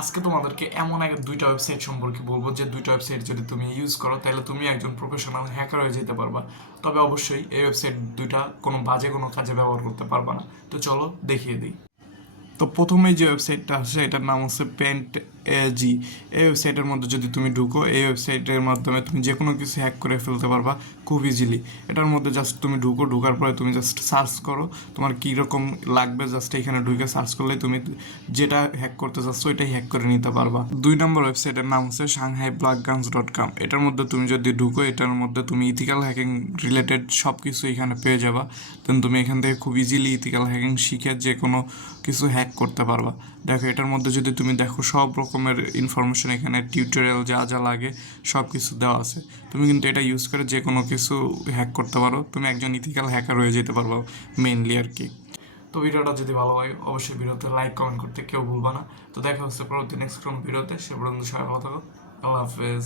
আজকে তোমাদেরকে এমন এক দুইটা ওয়েবসাইট সম্পর্কে বলবো যে দুইটা ওয়েবসাইট যদি তুমি ইউজ করো তাহলে তুমি একজন প্রফেশনাল হ্যাকার হয়ে যেতে পারবা। তবে অবশ্যই এই ওয়েবসাইট দুইটা কোনো বাজে কোনো কাজে ব্যবহার করতে পারবা না। তো চলো দেখিয়ে দিই। তো প্রথমে যে ওয়েবসাইটটা আছে এটার নাম হচ্ছে পেন্ট জি। এই ওয়েবসাইটের মধ্যে যদি তুমি ঢুকো, এই ওয়েবসাইটের মাধ্যমে তুমি যে কোনো কিছু হ্যাক করে ফেলতে পারবা খুব ইজিলি। এটার মধ্যে জাস্ট তুমি ঢুকো, ঢুকার পরে তুমি জাস্ট সার্চ করো তোমার কীরকম লাগবে, জাস্ট এখানে ঢুকে সার্চ করলে তুমি যেটা হ্যাক করতে চাচ্ছ ওইটাই হ্যাক করে নিতে পারবা। 2 নম্বর ওয়েবসাইটের নাম হচ্ছে shanghaiblogguns.com। এটার মধ্যে তুমি যদি ঢুকো, এটার মধ্যে তুমি ইথিক্যাল হ্যাকিং রিলেটেড সব কিছু এখানে পেয়ে যাবা। দেন তুমি এখান থেকে খুব ইজিলি ইথিক্যাল হ্যাকিং শিখে যে কোনো কিছু হ্যাক করতে পারবা। দেখো এটার মধ্যে যদি তুমি দেখো সব রকমের ইনফরমেশন, এখানে টিউটোরিয়াল যা যা লাগে সব কিছু দেওয়া আছে। তুমি কিন্তু এটা ইউজ করে যে কোনো কিছু হ্যাক করতে পারো, তুমি একজন ইথিক্যাল হ্যাকার হয়ে যেতে পারবো মেইনলি আর কি। তো ভিডিওটা যদি ভালো লাগে অবশ্যই ভিডিওতে লাইক কমেন্ট করতে কেউ ভুলবা না। তো দেখা হচ্ছে পরবর্তী নেক্সট কোনো ভিডিওতে। সে পর্যন্ত সবাই ভালো থাকো। আল্লাহ হাফেজ।